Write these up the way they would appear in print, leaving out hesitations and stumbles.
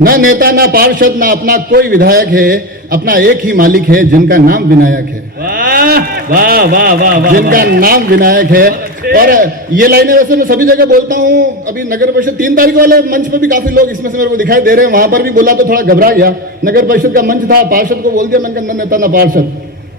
न नेता न पार्षद न अपना कोई विधायक है, अपना एक ही मालिक है जिनका नाम विनायक है। वाह वाह वाह वाह वाह, जिनका नाम विनायक है। और ये लाइनें वैसे मैं सभी जगह बोलता हूँ। अभी नगर परिषद 3 तारीख वाले मंच पर भी काफी लोग इसमें से मेरे को दिखाई दे रहे हैं, वहां पर भी बोला तो थोड़ा घबरा गया। नगर परिषद का मंच था, पार्षद को बोल दिया, मैंने कहा न नेता न पार्षद,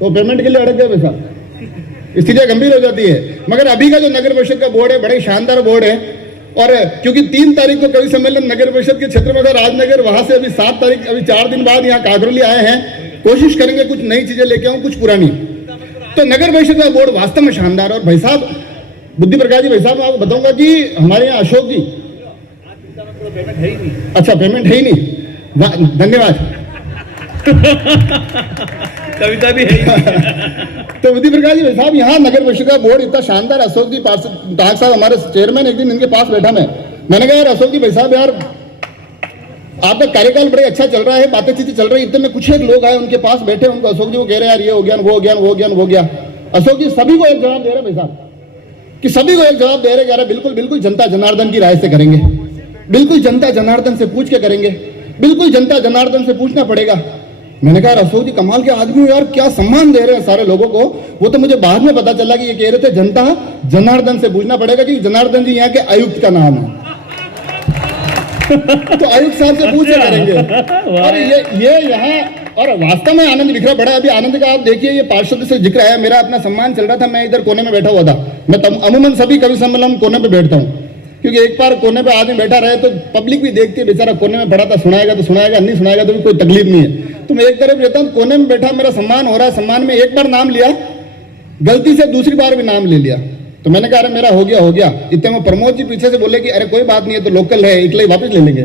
तो पेमेंट के लिए अड़क गए पैसा, स्थितियां गंभीर हो जाती है। मगर अभी का जो नगर परिषद का बोर्ड है बड़े शानदार बोर्ड है। और क्योंकि 3 तारीख को कवि सम्मेलन नगर परिषद के क्षेत्र में था, राजनगर, वहां से अभी 7 तारीख, अभी 4 दिन बाद यहाँ कागरौली आए हैं। कोशिश करेंगे कुछ नई चीजें लेके आऊं, कुछ पुरानी। तो नगर परिषद का बोर्ड वास्तव में शानदार। और भाई साहब बुद्धि प्रकाश जी, भाई साहब मैं आपको बताऊंगा कि हमारे यहाँ अशोक जी, अच्छा पेमेंट है ही नहीं, धन्यवाद। कविता भी है। तो बुद्धि प्रकाश जी भाई साहब, यहाँ नगर परिषद का बोर्ड इतना शानदार। अशोक जी पार्षद साहब हमारे चेयरमैन, एक दिन इनके पास बैठा मैंने कहा यार अशोक जी भाई साहब, यार आपका कार्यकाल बड़े अच्छा चल रहा है, बातें चीजें चल रही है। इतने में कुछ एक लोग आए, उनके पास बैठे, उनको अशोक जी वो कह रहे हैं यार ये हो गया, वो हो गया, वो हो गया, वो हो गया। अशोक जी सभी को एक जवाब दे रहे भाई साहब, कि सभी को एक जवाब दे रहे, कह रहे बिल्कुल बिल्कुल जनता जनार्दन की राय से करेंगे, बिल्कुल जनता जनार्दन से पूछ के करेंगे, बिल्कुल जनता जनार्दन से पूछना पड़ेगा। मैंने कहा अशोक जी कमाल के आदमी हो यार, क्या सम्मान दे रहे हैं सारे लोगों को। वो तो मुझे बाद में पता चला कि ये कह रहे थे जनता जनार्दन से पूछना पड़ेगा, कि जनार्दन जी यहाँ के आयुक्त का नाम है। तो आयुक्त साहब से पूछ करेंगे। और ये यहाँ, और वास्तव में आनंद बिखरा पड़ा। अभी आनंद का आप देखिए, ये पार्षद से जिक्र आया, मेरा अपना सम्मान चल रहा था, मैं इधर कोने में बैठा हुआ था। मैं अमूमन सभी कवि सम्मेलन कोने पे बैठता हूँ, क्योंकि एक बार कोने पे आदमी बैठा रहे तो पब्लिक भी देखती है, बेचारा कोने में बैठा था, सुनाएगा तो सुनाएगा, नहीं सुनाएगा तो भी कोई तकलीफ नहीं है। तो मैं एक तरफ रहता हूँ, कोने में बैठा, मेरा सम्मान हो रहा है। सम्मान में एक बार नाम लिया, गलती से दूसरी बार भी नाम ले लिया। तो मैंने कहा अरे मेरा हो गया। इतने में प्रमोद जी पीछे से बोले कि अरे कोई बात नहीं है, तो लोकल है, इसलिए वापस ले लेंगे।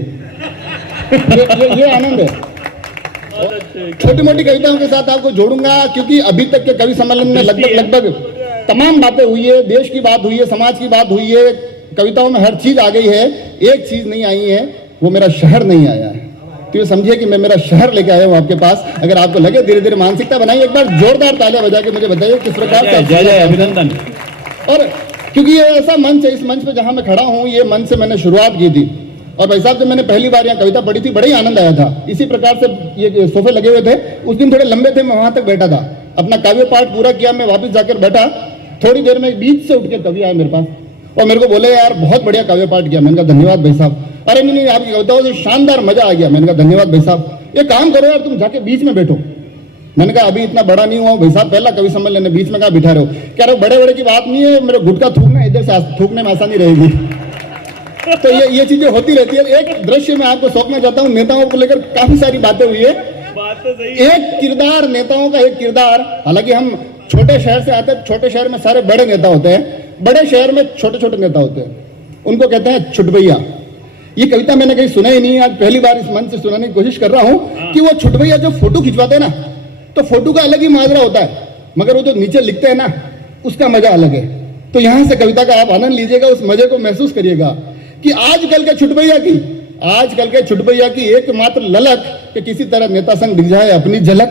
ये आनंद है। छोटी मोटी कविताओं के साथ आपको जोड़ूंगा, क्योंकि अभी तक के कवि सम्मेलन में लगभग तमाम बातें हुई है, देश की बात हुई है, समाज की बात हुई है, कविताओं में हर चीज आ गई है। एक चीज नहीं आई है, वो मेरा शहर नहीं आया है। तो ये समझिए कि मैं मेरा शहर लेके आया हूँ आपके पास। अगर आपको लगे धीरे धीरे मानसिकता बनाइए, एक बार जोरदार तालियां बजा के मुझे बताइए किस प्रकार से अभिनंदन। और क्योंकि ये ऐसा मंच है, इस मंच पे जहां मैं खड़ा हूं, ये मंच से मैंने शुरुआत की थी। और भाई साहब जब मैंने पहली बार यहाँ कविता पढ़ी थी, बड़ा ही आनंद आया था। इसी प्रकार से ये सोफे लगे हुए थे, उस दिन थोड़े लंबे थे, मैं वहां तक बैठा था, अपना काव्य पाठ पूरा किया, मैं वापस जाकर बैठा। थोड़ी देर में बीच से उठ के कवि आए मेरे पास और मेरे को बोले यार बहुत बढ़िया काव्य पाठ किया। मैंने कहा धन्यवाद भाई साहब। अरे नहीं आपकी कविताओं से शानदार मजा आ गया। मैंने कहा धन्यवाद भाई साहब, एक काम करो यार तुम जाके बीच में बैठो। मैंने कहा अभी इतना बड़ा नहीं हुआ भाई साहब, पहला कवि सम्मेलन है, बीच में कहा बिठा रहे हो। कह रहे बड़े बड़े की बात नहीं है, मेरे गुटका थूकना, इधर से थूकने में आसानी रहेगी। तो ये चीजें होती रहती है। एक दृश्य में आपको सौंपना चाहता हूँ, नेताओं को लेकर काफी सारी बातें हुई है। एक किरदार, नेताओं का एक किरदार, हालांकि हम छोटे शहर से आते हैं, छोटे शहर में सारे बड़े नेता होते हैं, बड़े शहर में छोटे छोटे नेता होते हैं, उनको कहते हैं छुटभैया। ये कविता मैंने कहीं सुना ही नहीं, आज पहली बार इस मंच से सुनाने की कोशिश कर रहा हूं कि वो छुटभैया जो फोटो खिंचवाते हैं ना, तो फोटो का अलग ही माजरा होता है, मगर वो जो नीचे लिखते हैं ना, उसका मजा अलग है। तो यहां से कविता का आप आनंद लीजिएगा, उस मजे को महसूस करिएगा कि आजकल के छुटभैया की एकमात्र ललक कि किसी तरह नेता संग दिख जाए अपनी झलक,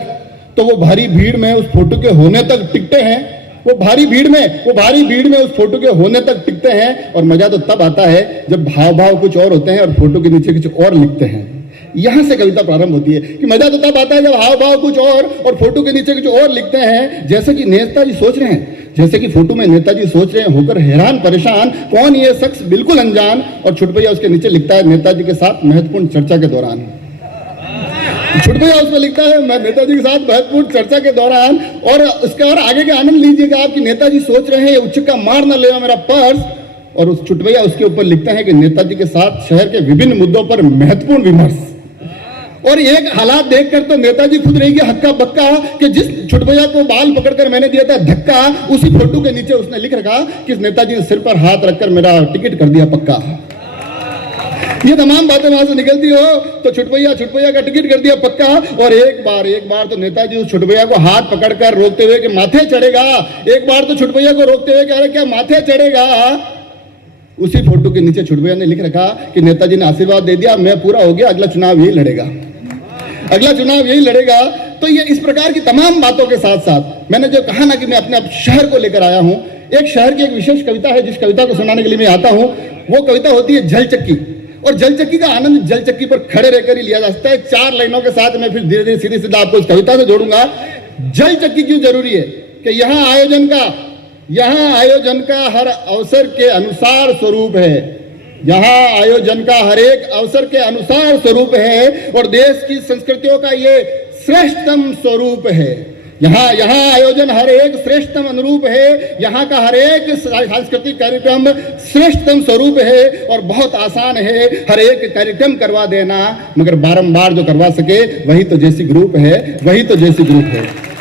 तो वो भारी भीड़ में उस फोटो के होने तक टिकते हैं। वो भारी भीड़ में उस फोटो के होने तक टिकते हैं। और मजा तो तब आता है जब भाव कुछ और होते हैं और फोटो के नीचे कुछ और लिखते हैं। यहां से कविता प्रारंभ होती है कि मजा तो तब आता है जब हाव कुछ और फोटो के नीचे कुछ और लिखते हैं। जैसे कि नेताजी सोच रहे हैं, जैसे कि फोटो में नेताजी सोच रहे हैं, होकर हैरान परेशान, कौन ये शख्स बिल्कुल अनजान, और छुटभैया उसके नीचे लिखता है नेताजी के साथ महत्वपूर्ण चर्चा के दौरान। छुटभैया उसमें लिखता है मैं नेताजी के साथ महत्वपूर्ण चर्चा के दौरान। और उसका और आगे के आनंद लीजिएगा आप कि नेताजी सोच रहे हैं उच्चका मार न ले मेरा पर्स, और उस छुटभैया उसके ऊपर लिखता है कि नेताजी के साथ शहर के विभिन्न मुद्दों पर महत्वपूर्ण विमर्श। और एक हालात देखकर तो नेताजी खुद रह गया हक्का बक्का कि जिस छुटभैया को बाल पकड़कर मैंने दिया था धक्का, उसी फोटो के नीचे उसने लिख रखा कि नेताजी ने सिर पर हाथ रखकर मेरा टिकट कर दिया पक्का। ये तमाम बातें वहां से निकलती हो तो छुटभैया का टिकट कर दिया पक्का। और एक बार तो नेताजी उस छुटभैया को हाथ पकड़कर रोकते हुए कि माथे चढ़ेगा, एक बार तो छुटभैया को रोकते हुए कह रहे क्या माथे चढ़ेगा। उसी फोटो के नीचे छुटभैया ने लिख रखा कि नेताजी ने आशीर्वाद दे दिया, मैं पूरा हो गया, अगला चुनाव यही लड़ेगा। तो ये इस प्रकार की तमाम बातों के साथ साथ मैंने जो कहा ना कि मैं अपने शहर को लेकर आया हूं, एक शहर की एक विशेष कविता है जिस कविता को सुनाने के लिए मैं आता हूं। वो कविता होती है झल चक्की। और जल चक्की का आनंद जल चक्की पर खड़े रहकर ही लिया जा सकता है। 4 लाइनों के साथ मैं फिर धीरे धीरे सीधे सीधा आपको इस कविता से जोड़ूंगा। जल चक्की क्यों जरूरी है कि यहाँ आयोजन का हर अवसर के अनुसार स्वरूप है। यहाँ आयोजन का हर एक अवसर के अनुसार स्वरूप है और देश की संस्कृतियों का ये श्रेष्ठतम स्वरूप है। यहाँ आयोजन हर एक श्रेष्ठतम अनुरूप है। यहाँ का हर एक सांस्कृतिक कार्यक्रम श्रेष्ठतम स्वरूप है और बहुत आसान है हर एक कार्यक्रम करवा देना, मगर बारंबार जो करवा सके वही तो जेसी ग्रुप है।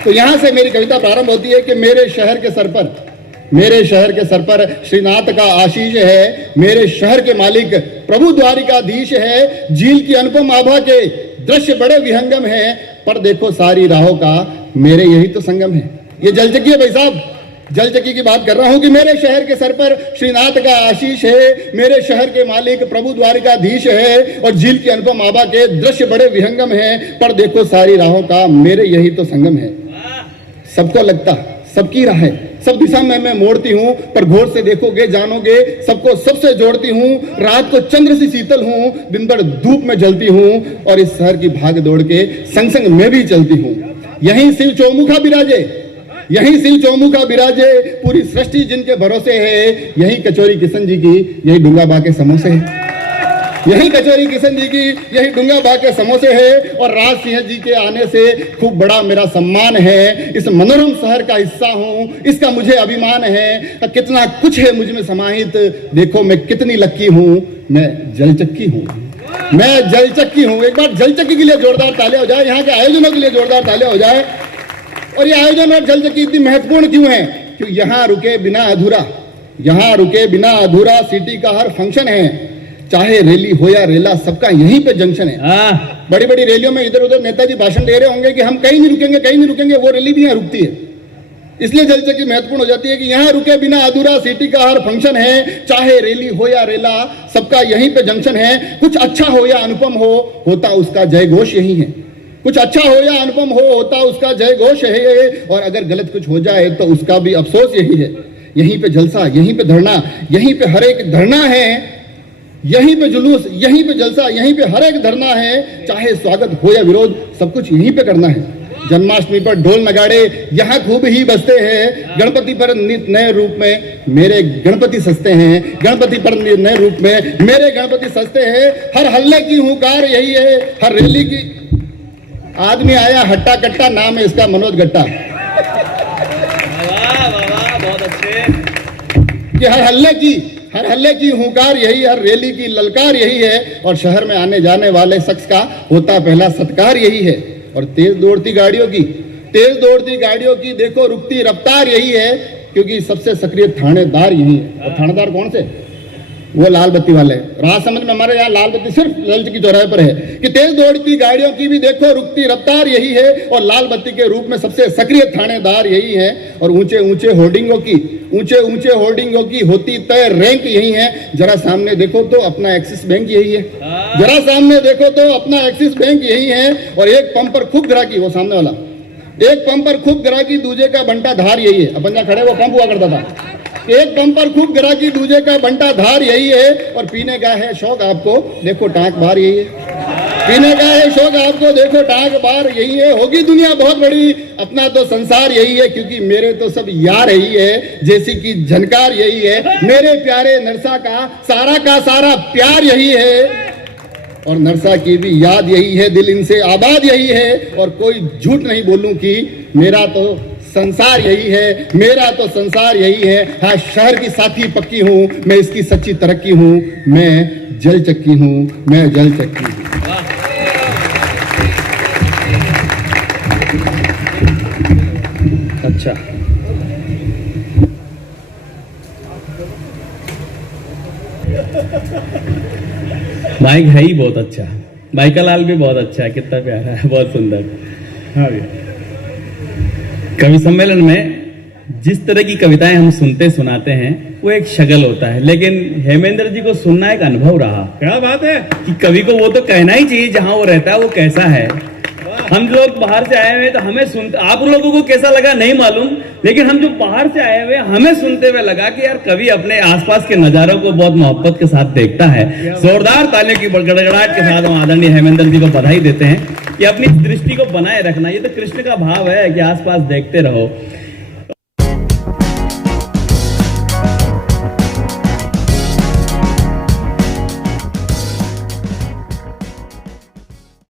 तो यहाँ से मेरी कविता प्रारंभ होती है कि मेरे शहर के सर पर श्रीनाथ का आशीष है। मेरे शहर के मालिक प्रभु द्वारिकाधीश है। झील की अनुपम आभा के दृश्य बड़े विहंगम हैं, पर देखो सारी राहों का मेरे यही तो संगम है। ये जल चक्की है भाई साहब, जल चक्की की बात कर रहा हूं कि मेरे शहर के सर पर श्रीनाथ का आशीष है। मेरे शहर के मालिक प्रभु द्वारिकाधीश है और झील की अनुपम आभा के दृश्य बड़े विहंगम हैं, पर देखो सारी राहों का मेरे यही तो संगम है। सबको लगता सबकी राह है, सब दिशा में मैं मोड़ती हूँ, पर गौर से देखोगे जानोगे सबको सबसे जोड़ती हूँ। रात को चंद्र सी शीतल हूँ, दिन भर धूप में जलती हूँ और इस शहर की भाग दौड़ के संग संग मैं भी चलती हूँ। यहीं शिव चौमुखा बिराजे, पूरी सृष्टि जिनके भरोसे है। यही कचौरी किशन जी की, यही डूंगा बा के समोसे है। यही कचौरी किशन जी की, यही डूंगा बा के समोसे है। और राज सिंह जी के आने से खूब बड़ा मेरा सम्मान है। इस मनोरम शहर का हिस्सा हूँ, इसका मुझे अभिमान है। कितना कुछ है मुझ में समाहित, देखो मैं कितनी लक्की हूँ। मैं जल चक्की हूँ। एक बार जल चक्की के लिए जोरदार तालियां हो जाए, यहाँ के आयोजनों के लिए जोरदार तालियां हो जाए। और ये आयोजन और जल चक्की इतनी महत्वपूर्ण क्यों है? क्यों यहाँ रुके बिना अधूरा सिटी का हर फंक्शन है। चाहे रैली हो या रेला, सबका यहीं पे जंक्शन है। बड़ी बड़ी रैलियों में इधर उधर नेताजी भाषण दे रहे होंगे कि हम कहीं नहीं रुकेंगे, वो रैली भी यहाँ रुकती है। इसलिए जल चक्की महत्वपूर्ण हो जाती है कि यहाँ रुके बिना अधूरा सिटी का हर फंक्शन है। चाहे रैली हो या रेला, सबका यहीं पे जंक्शन है। कुछ अच्छा हो या अनुपम हो, होता उसका जय घोष यही है। कुछ अच्छा हो या अनुपम हो, होता उसका जय घोष है। और अगर गलत कुछ हो जाए तो उसका भी अफसोस यही है। यहीं पे जलसा, यहीं पे धरना, यहीं पे हर एक धरना है। यहीं पे जुलूस, यहीं पे जलसा, यहीं पे हर एक धरना है। चाहे स्वागत हो या विरोध, सब कुछ यहीं पे करना है। जन्माष्टमी पर ढोल नगाड़े यहाँ खूब ही बजते हैं। गणपति पर नए रूप में मेरे गणपति सजते हैं। गणपति पर नए रूप में मेरे गणपति सजते हैं। हर हल्ले की हुंकार यही है। हर रैली की आदमी आया हट्टा कट्टा, नाम है इसका मनोज गट्टा। बहुत अच्छे। कि हर हल्ले की हुंकार यही, हर रैली की ललकार यही है। और शहर में आने जाने वाले शख्स का होता पहला सत्कार यही है। और तेज दौड़ती गाड़ियों की देखो रुकती रफ्तार यही है, क्योंकि सबसे सक्रिय थानेदार यही है। और थानेदार कौन से? वो लाल बत्ती वाले। रात समझ में हमारे यहाँ लाल बत्ती सिर्फ लाल चौकी चौराहे पर है कि तेज दौड़ती गाड़ियों की भी देखो रुकती रफ्तार यही है। और लाल बत्ती के रूप में सबसे सक्रिय थानेदार यही है। और ऊंचे ऊंचे होर्डिंगों की होती तय रैंक यही है। जरा सामने देखो तो अपना एक्सिस बैंक यही है। और एक पंप पर खूब ग्राहकी, वो सामने वाला एक पंप पर खूब ग्राहकी, दूजे का बंटा धार यही है। अपन जहाँ खड़े वो पंप हुआ करता था। एक पंप पर खूब ग्राहकी, दूजे का बंटा धार यही है। और पीने का है शौक आपको, देखो टाँक बार यही है। होगी दुनिया बहुत बड़ी, अपना तो संसार यही है। क्योंकि मेरे तो सब यार यही है, जैसी की झनकार यही है। मेरे प्यारे नरसा का सारा प्यार यही है। और नरसा की भी याद यही है, दिल इनसे आबाद यही है। और कोई झूठ नहीं बोलूं कि मेरा तो संसार यही है। हाँ, शहर की साथी पक्की हूँ, मैं इसकी सच्ची तरक्की हूँ। मैं जल चक्की हूँ। अच्छा, माइक है ही बहुत अच्छा। माइका लाल भी बहुत अच्छा है, कितना प्यारा है, बहुत सुंदर। हाँ भैया, कवि सम्मेलन में जिस तरह की कविताएं हम सुनाते हैं वो एक शगल होता है, लेकिन हेमेंद्र जी को सुनना एक अनुभव रहा। क्या बात है कि कवि को वो तो कहना ही चाहिए जहां वो रहता है वो कैसा है। हम लोग बाहर से आए हुए तो हमें सुनते, आप लोगों को कैसा लगा नहीं मालूम, लेकिन हम जो बाहर से आए हुए हमें सुनते हुए लगा कि यार कवि अपने आसपास के नजारों को बहुत मोहब्बत के साथ देखता है। जोरदार तालियों की गड़गड़ाहट के साथ हम आदरणीय हेमेंद्र जी को बधाई देते हैं कि अपनी दृष्टि को बनाए रखना, ये तो कृष्ण का भाव है कि आसपास देखते रहो।